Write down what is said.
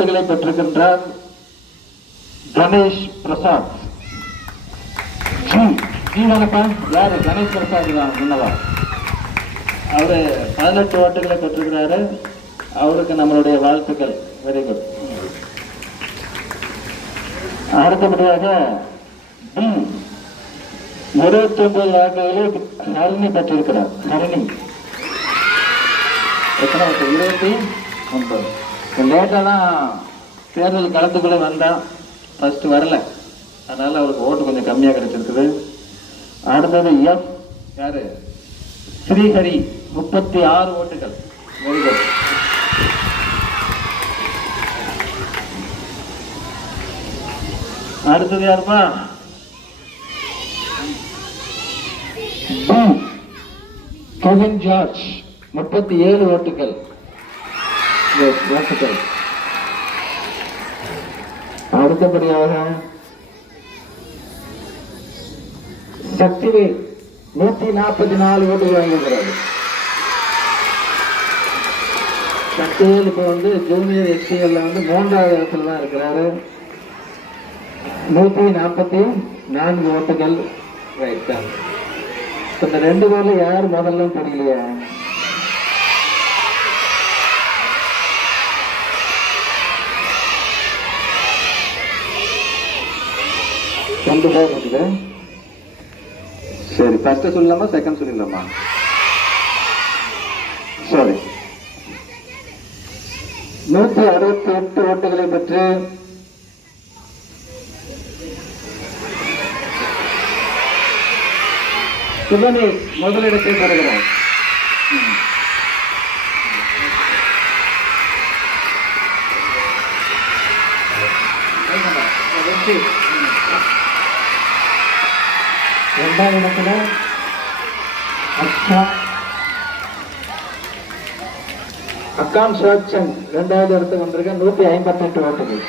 ஓட்டுகளை பெற்றிருக்கின்றார் கணேஷ் பிரசாத். ஜீவனப்பா யாரு? கணேஷ் பிரசாத் தான் முன்னவா. அவரு 18 ஓட்டுகளை பெற்றிருக்கிறாரு. அவருக்கு நம்மளுடைய வாழ்த்துக்கள். Very good. அடுத்தபடியாக 29 வாக்குகளில் ஹரிணி பெற்றிருக்கிறார். ஹரிணி எத்தனை ஓட்டு? 29. லேட்டாக தான் தேர்தல் களத்துக்குள்ளே வந்தான், ஃபர்ஸ்ட் வரல, அதனால அவருக்கு ஓட்டு கொஞ்சம் கம்மியாக கிடைச்சிருக்குது. அடுத்தது எஃப் யாரு? ஸ்ரீஹரி 36 ஓட்டுகள். Very good. அடுத்தது யாருப்பா? கெவின் ஜார்ஜ் 37 ஓட்டுகள். அடுத்தபடியாக சக்திவேல் 144 ஓட்டுகள் வாங்கியிருக்கிறார். சக்திவேல் இப்ப ஜூனியர் எஸ்டிஎல்ல 3வது இடத்துல தான் இருக்கிறாரு. 144 ஓட்டுகள். ரைட். இந்த 2 பேர்ல யார் முதல்ல தெரியலையா? ரெண்டு பேர் இருக்குது. சரி, ஃபர்ஸ்ட் சொல்லலாமா செகண்ட் சொல்லிடலாமா? சரி. 168 ஓட்டுகளை பெற்று சுபனேஷ் முதலிடத்தை பெறுகிறார். இரண்டாவது இடத்துல அக்காம் ஷாட்சன் 2வது இடத்துக்கு வந்திருக்க 158 ஓட்டுகள்.